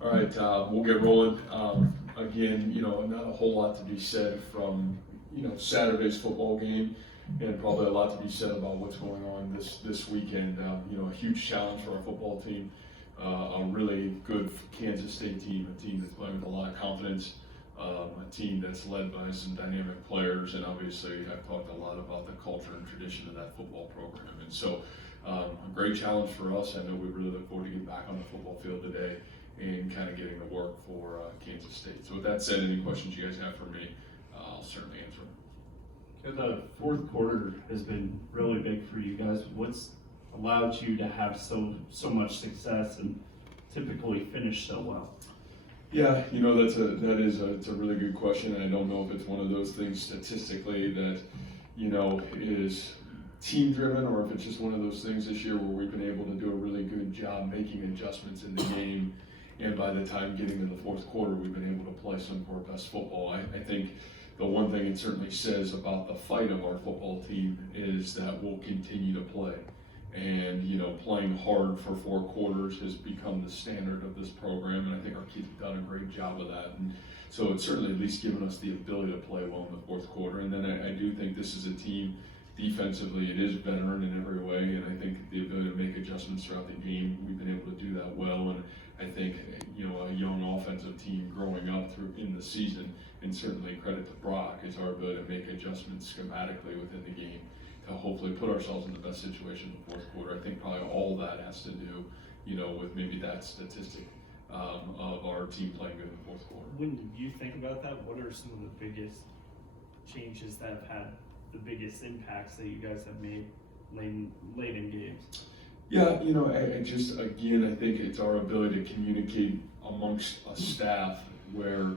All right, we'll get rolling. Again, not a whole lot to be said from, Saturday's football game, and probably a lot to be said about what's going on this weekend. A huge challenge for our football team, a really good Kansas State team, a team that's playing with a lot of confidence, a team that's led by some dynamic players, and obviously I've talked a lot about the culture and tradition of that football program. And so, a great challenge for us. I know we really look forward to getting back on the football field today and kind of getting to work for Kansas State. So with that said, any questions you guys have for me, I'll certainly answer them. The fourth quarter has been really big for you guys. What's allowed you to have so much success and typically finish so well? Yeah, that is a really good question. And I don't know if it's one of those things statistically that, is team driven, or if it's just one of those things this year where we've been able to do a really good job making adjustments in the game. And by the time getting to the fourth quarter, we've been able to play some of our best football. I think the one thing it certainly says about the fight of our football team is that we'll continue to play. And, playing hard for 4 quarters has become the standard of this program, and I think our kids have done a great job of that. And so it's certainly at least given us the ability to play well in the fourth quarter. And then I do think this is a team, defensively, it is veteran in every way, and I think the ability to make adjustments throughout the game, we've been able to do that well. And I think, a young offensive team growing up through in the season, and certainly credit to Brock, is our ability to make adjustments schematically within the game to hopefully put ourselves in the best situation in the fourth quarter. I think probably all that has to do, with maybe that statistic of our team playing good in the fourth quarter. When you think about that, what are some of the biggest changes that have had the biggest impacts that you guys have made late in games? Yeah, I think it's our ability to communicate amongst a staff where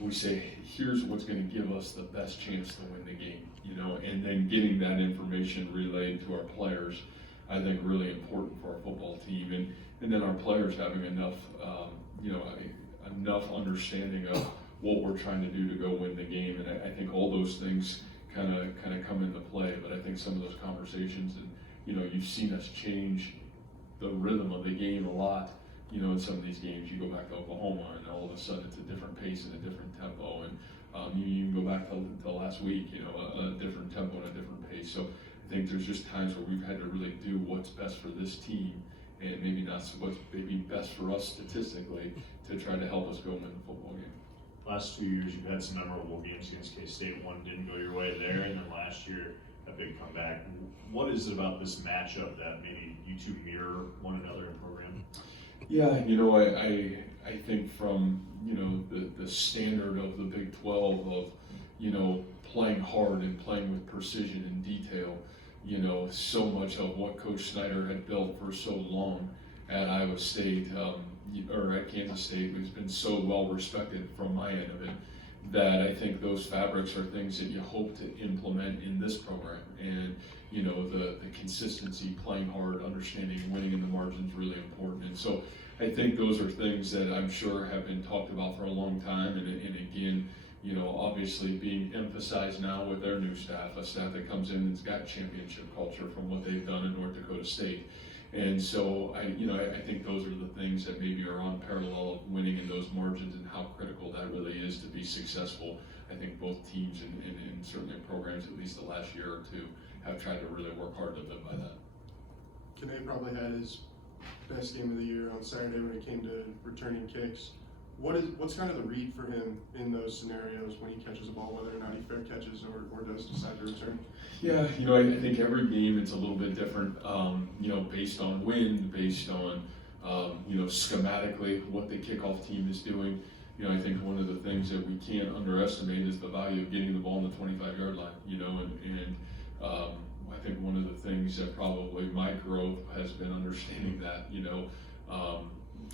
we say, here's what's going to give us the best chance to win the game, and then getting that information relayed to our players, I think really important for our football team, and then our players having enough, enough understanding of what we're trying to do to go win the game, and I think all those things kind of come into play. But I think some of those conversations, and you've seen us change the rhythm of the game a lot. In some of these games, you go back to Oklahoma, and all of a sudden it's a different pace and a different tempo. And you even go back to last week, a different tempo and a different pace. So I think there's just times where we've had to really do what's best for this team, and maybe not what's maybe best for us statistically, to try to help us go win the football game. Last 2 years, you've had some memorable games against K-State. One didn't go your way there, and then last year, a big comeback. What is it about this matchup that maybe you two mirror one another in program? Yeah, I think from, the standard of the Big 12 of, playing hard and playing with precision and detail, so much of what Coach Snyder had built for so long at Iowa State, or at Kansas State, has been so well respected from my end of it, that I think those fabrics are things that you hope to implement in this program. And, the consistency, playing hard, understanding winning in the margin is really important. And so I think those are things that I'm sure have been talked about for a long time. And again, obviously being emphasized now with their new staff, a staff that comes in and's got championship culture from what they've done in North Dakota State. And so I think those are the things that maybe are on parallel of winning in those margins and how critical that really is to be successful. I think both teams and certainly programs, at least the last year or two, have tried to really work hard to live by that. Kane probably had his best game of the year on Saturday when it came to returning kicks. What's kind of the read for him in those scenarios when he catches a ball, whether or not he fair catches or does decide to return? Yeah, I think every game it's a little bit different, based on wind, based on, schematically what the kickoff team is doing. I think one of the things that we can't underestimate is the value of getting the ball on the 25-yard line, and I think one of the things that probably my growth has been understanding that,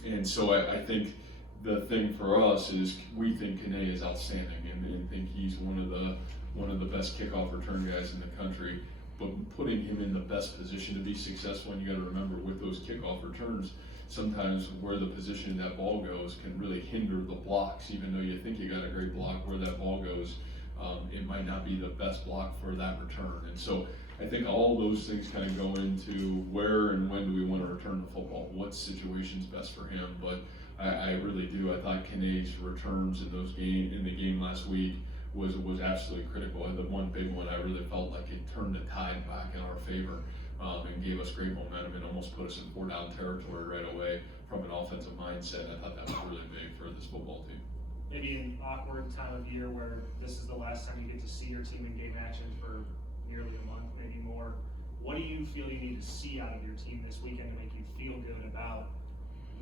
and so I think the thing for us is we think Kane is outstanding and think he's one of the best kickoff return guys in the country. But putting him in the best position to be successful, and you got to remember with those kickoff returns, sometimes where the position that ball goes can really hinder the blocks. Even though you think you got a great block, where that ball goes, it might not be the best block for that return. And so I think all those things kind of go into where and when do we want to return the football, what situation's best for him. But I really do. I thought Kinne's returns in the game last week was absolutely critical. And the one big one, I really felt like it turned the tide back in our favor, and gave us great momentum and almost put us in 4-down territory right away from an offensive mindset. I thought that was really big for this football team. Maybe an awkward time of year where this is the last time you get to see your team in game action for nearly a month, maybe more. What do you feel you need to see out of your team this weekend to make you feel good about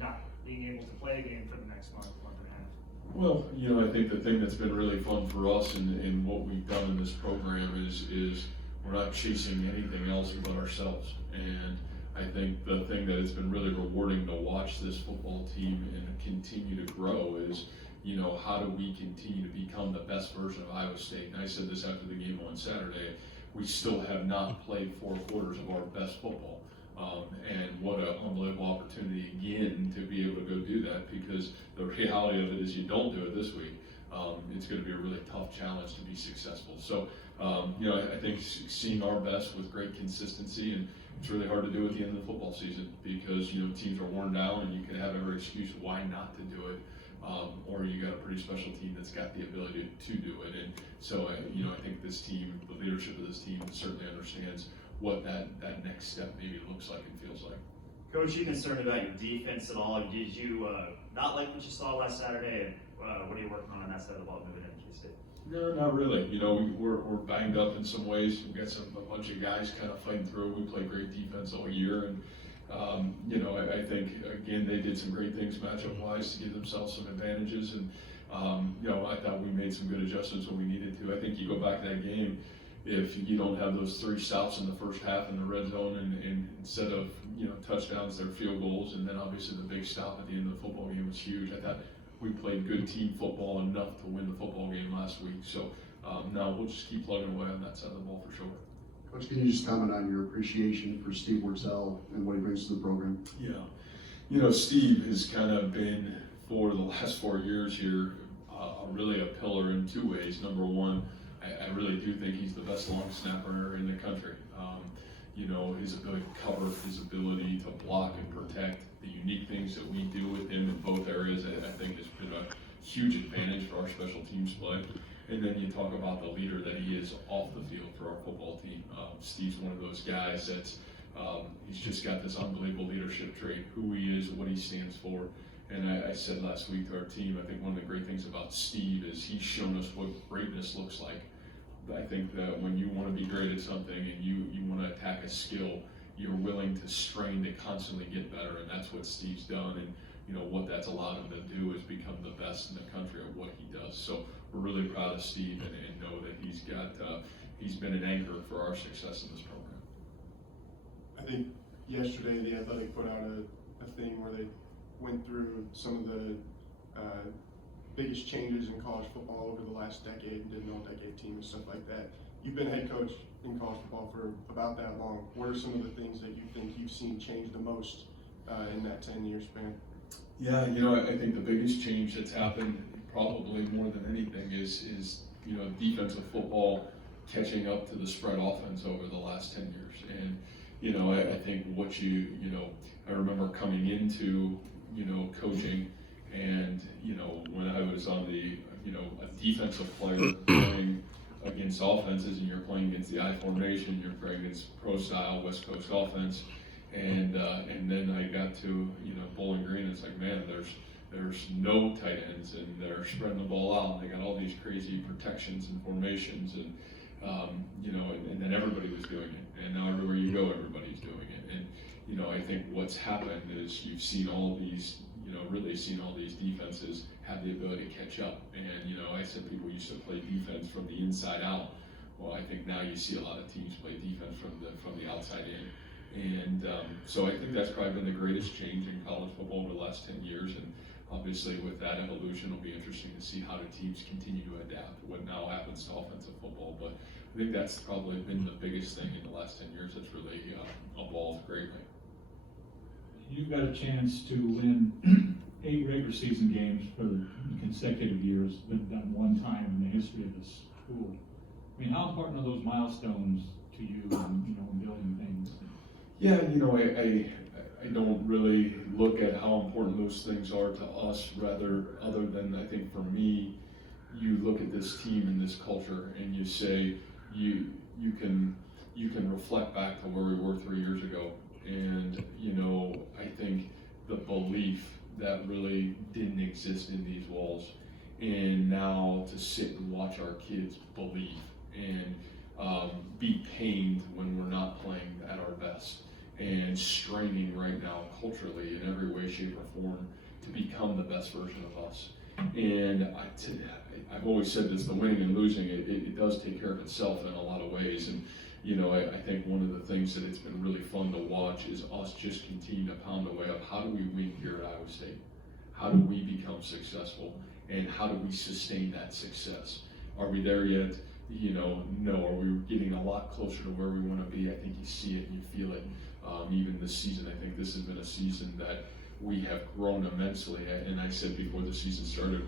not being able to play a game for the next month and a half? Well, I think the thing that's been really fun for us in what we've done in this program is we're not chasing anything else but ourselves. And I think the thing that has been really rewarding to watch this football team and continue to grow is, how do we continue to become the best version of Iowa State? And I said this after the game on Saturday, we still have not played 4 quarters of our best football. And what an unbelievable opportunity again to be able to go do that, because the reality of it is you don't do it this week. It's going to be a really tough challenge to be successful. So, I think seeing our best with great consistency, and it's really hard to do at the end of the football season because, teams are worn down and you can have every excuse why not to do it. Or you got a pretty special team that's got the ability to do it. And so, I think this team, the leadership of this team certainly understands what that next step maybe looks like and feels like. Coach, you concerned about your defense at all? Did you not like what you saw last Saturday? And what are you working on that side of the ball moving into K-State? No, not really. We're banged up in some ways. We've got a bunch of guys kind of fighting through. We play great defense all year, and I think again they did some great things matchup-wise to give themselves some advantages, and I thought we made some good adjustments when we needed to. I think you go back to that game, if you don't have those 3 stops in the first half in the red zone, and instead of touchdowns, they're field goals, and then obviously the big stop at the end of the football game was huge. I thought we played good team football enough to win the football game last week. So now we'll just keep plugging away on that side of the ball for sure. Coach, can you just comment on your appreciation for Steve Wurzel and what he brings to the program? Yeah. Steve has kind of been, for the last 4 years here, really a pillar in 2 ways. Number one, I really do think he's the best long snapper in the country. His ability to cover, his ability to block and protect, the unique things that we do with him in both areas, I think has been a huge advantage for our special teams play. And then you talk about the leader that he is off the field for our football team. Steve's one of those guys that's, he's just got this unbelievable leadership trait, who he is, what he stands for. And I said last week to our team, I think one of the great things about Steve is he's shown us what greatness looks like. I think that when you want to be great at something and you want to attack a skill, you're willing to strain to constantly get better, and that's what Steve's done. And what that's allowed him to do is become the best in the country at what he does. So we're really proud of Steve and know that he's been an anchor for our success in this program. I think yesterday the Athletic put out a thing where they went through some of the biggest changes in college football over the last decade and did an all-decade team and stuff like that. You've been head coach in college football for about that long. What are some of the things that you think you've seen change the most in that 10-year span? Yeah, I think the biggest change that's happened, probably more than anything, is defensive football catching up to the spread offense over the last 10 years. And I think I remember coming into coaching, and when I was on a defensive player playing against offenses, and you're playing against the I formation, you're playing against pro style West Coast offense, and then I got to Bowling Green, and it's like, man, there's no tight ends, and they're spreading the ball out, and they got all these crazy protections and formations, and and then everybody was doing it, and now everywhere you go, everybody's doing it. And I think what's happened is you've seen all these defenses have the ability to catch up. And I said people used to play defense from the inside out. Well, I think now you see a lot of teams play defense from the outside in. And so I think that's probably been the greatest change in college football over the last 10 years. And obviously with that evolution, it'll be interesting to see how the teams continue to adapt what now happens to offensive football. But I think that's probably been the biggest thing in the last 10 years that's really evolved greatly. You've got a chance to win 8 regular season games for consecutive years. It's been done one time in the history of the school. I mean, how important are those milestones to you in building things? Yeah, I don't really look at how important those things are to us, other than I think for me, you look at this team and this culture and you say, you can reflect back to where we were 3 years ago. And, I think the belief that really didn't exist in these walls, and now to sit and watch our kids believe and be pained when we're not playing at our best, and straining right now culturally in every way, shape, or form to become the best version of us. And I've always said this, the winning and losing, it does take care of itself in a lot of ways. And I think one of the things that it's been really fun to watch is us just continue to pound away of how do we win here at Iowa State? How do we become successful? And how do we sustain that success? Are we there yet? No. Are we getting a lot closer to where we want to be? I think you see it and you feel it. Even this season, I think this has been a season that we have grown immensely. And I said before the season started,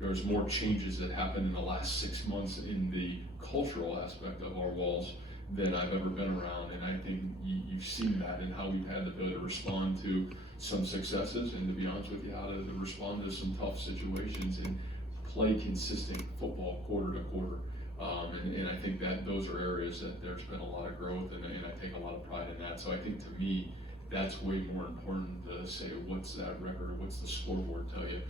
there's more changes that happened in the last 6 months in the cultural aspect of our walls than I've ever been around. And I think you've seen that in how we've had the ability to respond to some successes, and to be honest with you, how to respond to some tough situations and play consistent football quarter to quarter. And I think that those are areas that there's been a lot of growth, and I take a lot of pride in that. So I think to me, that's way more important to say, what's that record, what's the scoreboard tell you?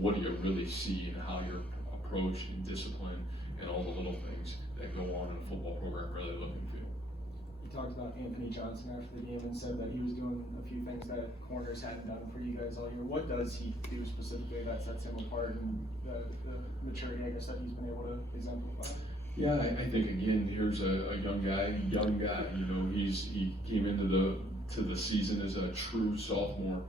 What do you really see in how your approach and discipline and all the little things that go on in a football program really look and feel. You talked about Anthony Johnson after the game and said that he was doing a few things that corners hadn't done for you guys all year. What does he do specifically that sets him apart, and the maturity, I guess, that he's been able to exemplify? Yeah, I think again, here's a young guy. He came into the season as a true sophomore,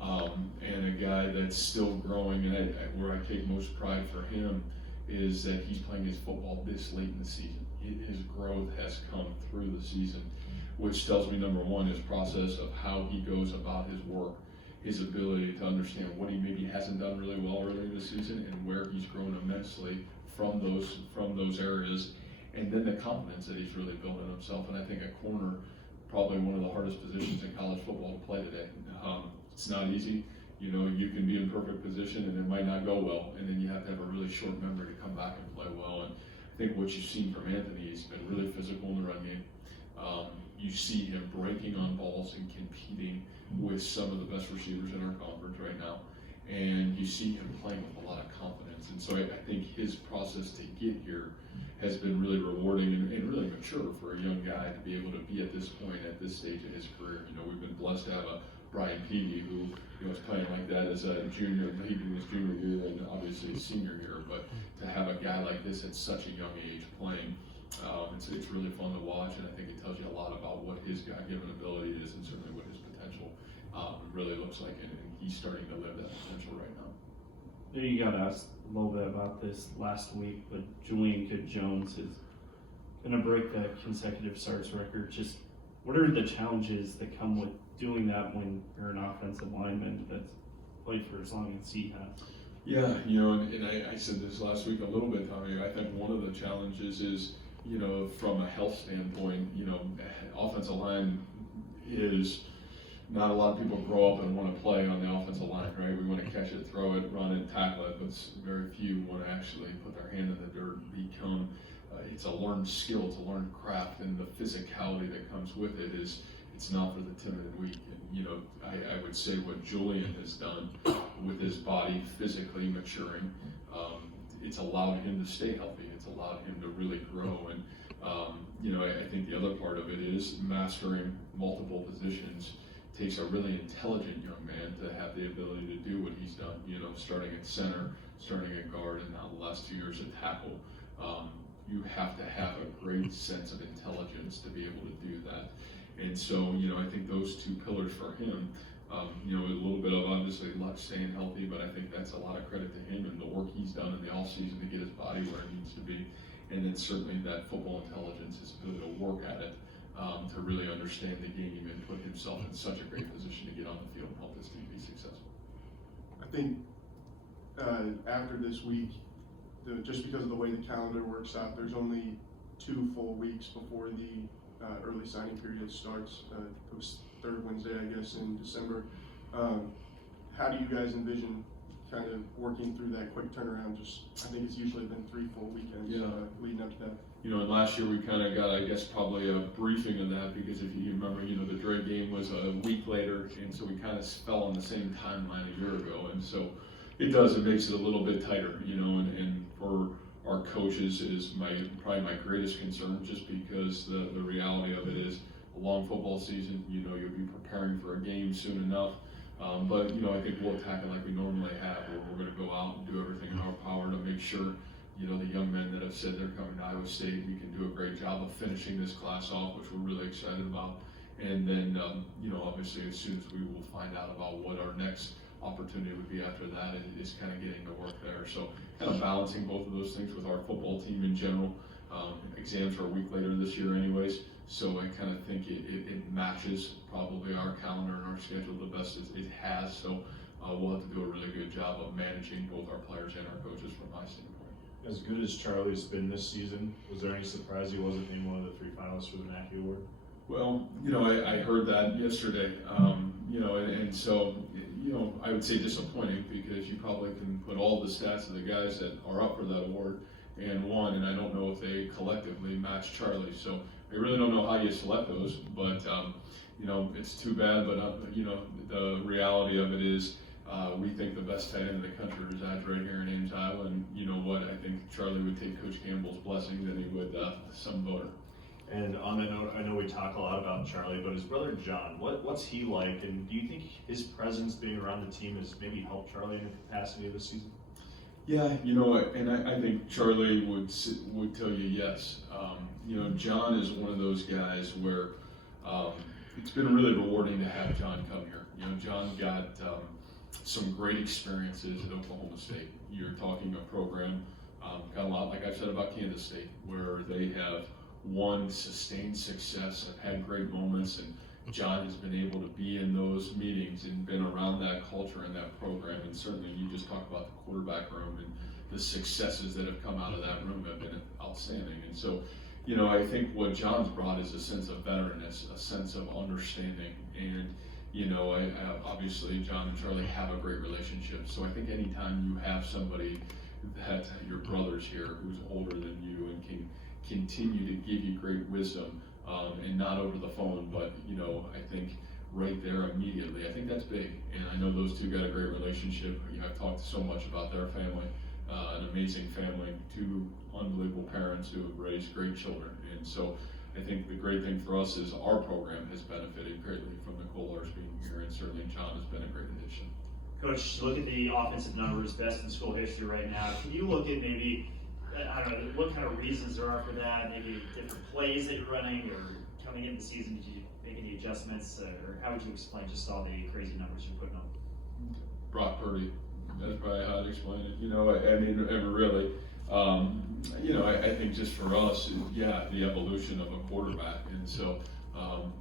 and a guy that's still growing. And where I take most pride for him is that he's playing his football this late in the season. His growth has come through the season, which tells me, number one, his process of how he goes about his work, his ability to understand what he maybe hasn't done really well earlier this season, and where he's grown immensely from those areas, and then the confidence that he's really built in himself. And I think a corner, probably one of the hardest positions in college football to play today. It's not easy. You can be in perfect position and it might not go well, and then you have to have a really short memory to come back and play well. And I think what you've seen from Anthony, he's been really physical in the run game. You see him breaking on balls and competing with some of the best receivers in our conference right now. And you see him playing with a lot of confidence. And so I think his process to get here has been really rewarding and really mature for a young guy to be able to be at this point, at this stage in his career. We've been blessed to have a Brian Peavy who was playing like that as a junior, maybe in his junior year and obviously his senior year. But to have a guy like this at such a young age playing, it's really fun to watch, and I think it tells you a lot about what his God-given ability is and certainly what his potential really looks like, and he's starting to live that potential right now. You got asked a little bit about this last week, but Julian Good-Jones is going to break that consecutive starts record. Just what are the challenges that come with doing that when you're an offensive lineman that's played for as long as he has? Yeah, and I said this last week a little bit, Tommy. I think one of the challenges is, from a health standpoint, offensive line is not a lot of people grow up and want to play on the offensive line, right? We want to catch it, throw it, run it, tackle it, but very few want to actually put their hand in the dirt and become. It's a learned skill, it's a learned craft, and the physicality that comes with it is, it's not for the timid and weak. And I would say what Julian has done with his body physically maturing, it's allowed him to stay healthy. It's allowed him to really grow. And I think the other part of it is mastering multiple positions takes a really intelligent young man to have the ability to do what he's done. Starting at center, starting at guard, and now the last 2 years at tackle. You have to have a great sense of intelligence to be able to do that. And so, I think those two pillars for him, a little bit of obviously luck staying healthy, but I think that's a lot of credit to him and the work he's done in the offseason to get his body where it needs to be. And then certainly that football intelligence, his ability to work at it, to really understand the game and put himself in such a great position to get on the field and help his team be successful. I think after this week, just because of the way the calendar works out, there's only 2 full weeks before the early signing period starts. It was third Wednesday, I guess, in December. How do you guys envision kind of working through that quick turnaround? I think it's usually been 3 full weekends leading up to that. You know, and last year we kind of got, I guess, probably a briefing of that, because if you remember, you know, the Dre game was a week later, and so we kind of fell on the same timeline a year ago, and so it makes it a little bit tighter, you know, and for our coaches is probably my greatest concern, just because the reality of it is a long football season. You know, you'll be preparing for a game soon enough. But, you know, I think we'll attack it like we normally have, where we're going to go out and do everything in our power to make sure, you know, the young men that have said they're coming to Iowa State, we can do a great job of finishing this class off, which we're really excited about. And then, you know, obviously as soon as we will find out about what our next opportunity would be after that, is kind of getting to work there. So kind of balancing both of those things with our football team in general. Exams are a week later this year anyways, so I kind of think it matches probably our calendar and our schedule the best it has. So we'll have to do a really good job of managing both our players and our coaches from my standpoint. As good as Charlie's been this season, was there any surprise he wasn't named one of the 3 finalists for the Mackey Award? Well, you know, I heard that yesterday, you know, and so, you know, I would say disappointing, because you probably can put all the stats of the guys that are up for that award and won, and I don't know if they collectively match Charlie. So I really don't know how you select those, but, you know, it's too bad, but, you know, the reality of it is, we think the best tight end in the country resides right here in Ames, Iowa, and you know what, I think Charlie would take Coach Campbell's blessing than he would some voter. And on that note, I know we talk a lot about Charlie, but his brother John, what's he like? And do you think his presence being around the team has maybe helped Charlie in the capacity of this season? Yeah, you know, and I think Charlie would tell you yes. You know, John is one of those guys where it's been really rewarding to have John come here. You know, John got some great experiences at Oklahoma State. You're talking a program, kind of a lot like I've said about Kansas State, where they have won sustained success and had great moments, and John has been able to be in those meetings and been around that culture and that program. And certainly you just talk about the quarterback room, and the successes that have come out of that room have been outstanding. And so, you know, I think what John's brought is a sense of veteranness, a sense of understanding. And, you know, I obviously John and Charlie have a great relationship. So I think anytime you have somebody that your brother's here who's older than you and can continue to give you great wisdom, and not over the phone, but, you know, I think right there immediately, I think that's big. And I know those two got a great relationship. You know, I've talked so much about their family, an amazing family, 2 unbelievable parents who have raised great children. And so I think the great thing for us is our program has benefited greatly from the Kohlars being here, and certainly John has been a great addition. Coach, look at the offensive numbers, best in school history right now. Can you look at maybe, I don't know, what kind of reasons there are for that? Maybe different plays that you're running, or coming into the season, did you make any adjustments, or how would you explain just all the crazy numbers you're putting up? Brock Purdy, that's probably how to explain it. You know, I mean, really, you know, I think just for us, yeah, the evolution of a quarterback. And so,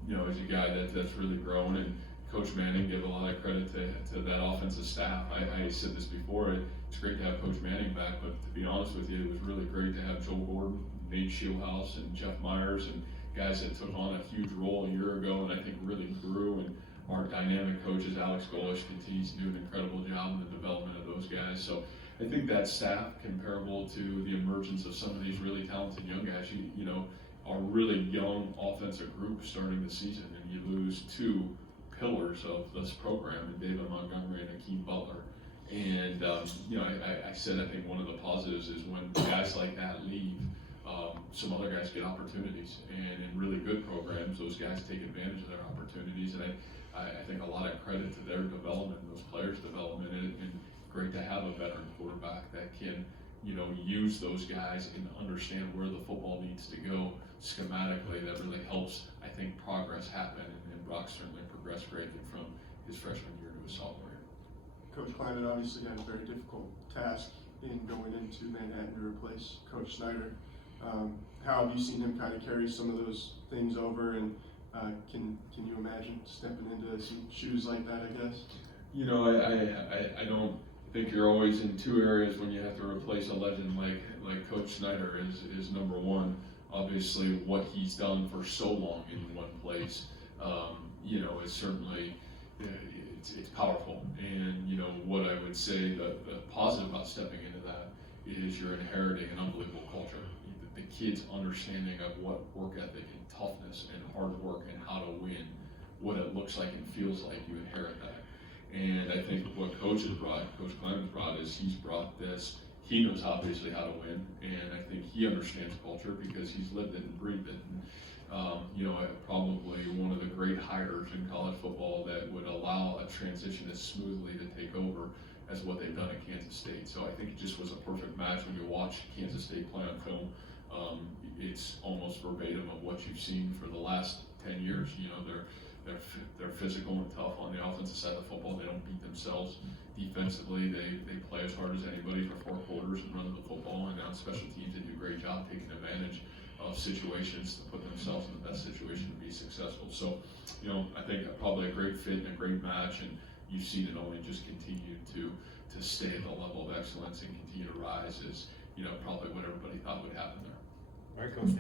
you know, as a guy that's really grown, and Coach Manning gave a lot of credit to that offensive staff. I said this before, it's great to have Coach Manning back, but to be honest with you, it was really great to have Joel Gordon, Nate Shieldhouse, and Jeff Myers, and guys that took on a huge role a year ago and I think really grew. And our dynamic coaches, Alex Golish, continues to do an incredible job in the development of those guys. So I think that staff, comparable to the emergence of some of these really talented young guys, you know, are really young offensive group starting the season, and you lose 2 pillars of this program, and David Montgomery and Akeem Butler. And, you know, I said I think one of the positives is when guys like that leave, some other guys get opportunities. And in really good programs, those guys take advantage of their opportunities. And I think a lot of credit to their development, those players' development, and great to have a veteran quarterback that can, you know, use those guys and understand where the football needs to go schematically. That really helps, I think, progress happen. And Brock certainly progressed greatly from his freshman year to his sophomore year. Coach Kleinman obviously had a very difficult task in going into Manhattan to replace Coach Snyder. How have you seen him kind of carry some of those things over, and can you imagine stepping into some shoes like that, I guess? You know, I don't think you're always in 2 areas when you have to replace a legend like Coach Snyder is number one. Obviously, what he's done for so long in one place. you know, is certainly, it's powerful. And, you know, what I would say, the positive about stepping into that is you're inheriting an unbelievable culture. The kids' understanding of what work ethic and toughness and hard work and how to win, what it looks like and feels like, you inherit that. And I think what Coach Klein has brought is he's brought this. He knows obviously how to win, and I think he understands culture because he's lived it and breathed it. And, you know, probably one of the great hires in college football that would allow a transition as smoothly to take over as what they've done at Kansas State. So I think it just was a perfect match. When you watch Kansas State play on film, it's almost verbatim of what you've seen for the last 10 years. You know, they're physical and tough on the offensive side of the football. They don't beat themselves. Defensively, they play as hard as anybody for 4 quarters and run the football. And on special teams, they do a great job taking advantage of situations to put themselves in the best situation to be successful. So, you know, I think probably a great fit and a great match, and you've seen it only just continue to stay at the level of excellence and continue to rise is, you know, probably what everybody thought would happen there. All right, Coach.